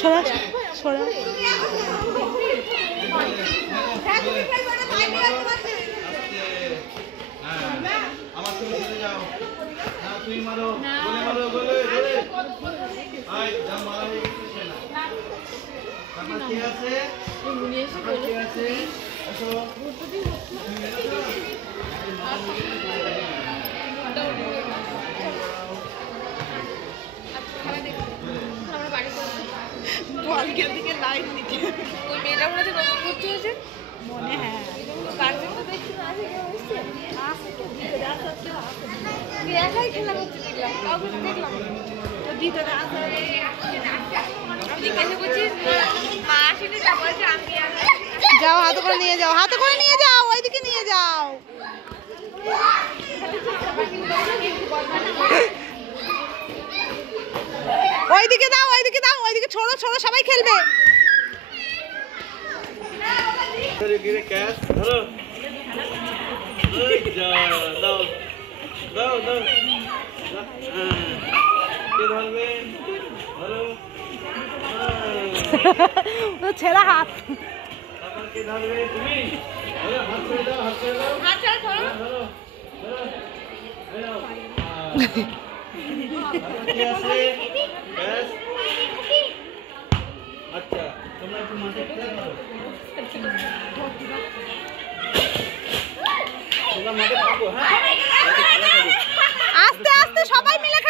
সরা সরা আমার তুমি চলে যাও না তুই মারো গোলে মারো গোলে গোলে আয় যা মারা হয়ে গেছে না আমার কি আছে কি আছে আসো বলকে দিকে লাইট দিতে ওই মেয়েটা মনে হচ্ছে নতুন করতে হয়েছে মনে হ্যাঁ গার্জেন তো দেখছি না আছে কেউ হচ্ছে তুই একাই খেলা করতে দেখলাম কাউকে তো দেখলাম তো দিতে না আমি জিজ্ঞাসা করছি মা আসেনি তা বলছে আমি যাও হাতে করে নিয়ে যাও হাতে করে নিয়ে যাও ওইদিকে নিয়ে যাও ওইদিকে দাও ওইদিকে ছোড়ো ছোড়ো সবাই খেলবে গিরে ক্যাচ ধরো ওই যা দাও দাও দাও কে ধরবে ধরো ও ছেড়া হাত তারপর কে ধরবে তুমি আরে হাত ছেড়ে দাও হাত ছেড়ে দাও হাত ছাড়া ধরো ধরো ধরো ধরো কে আছে ব্যাস আচ্ছা তোমরা একটু মাঠে খেলা করো তোমরা মাঠে থাকো হ্যাঁ আস্তে আস্তে সবাই মিলে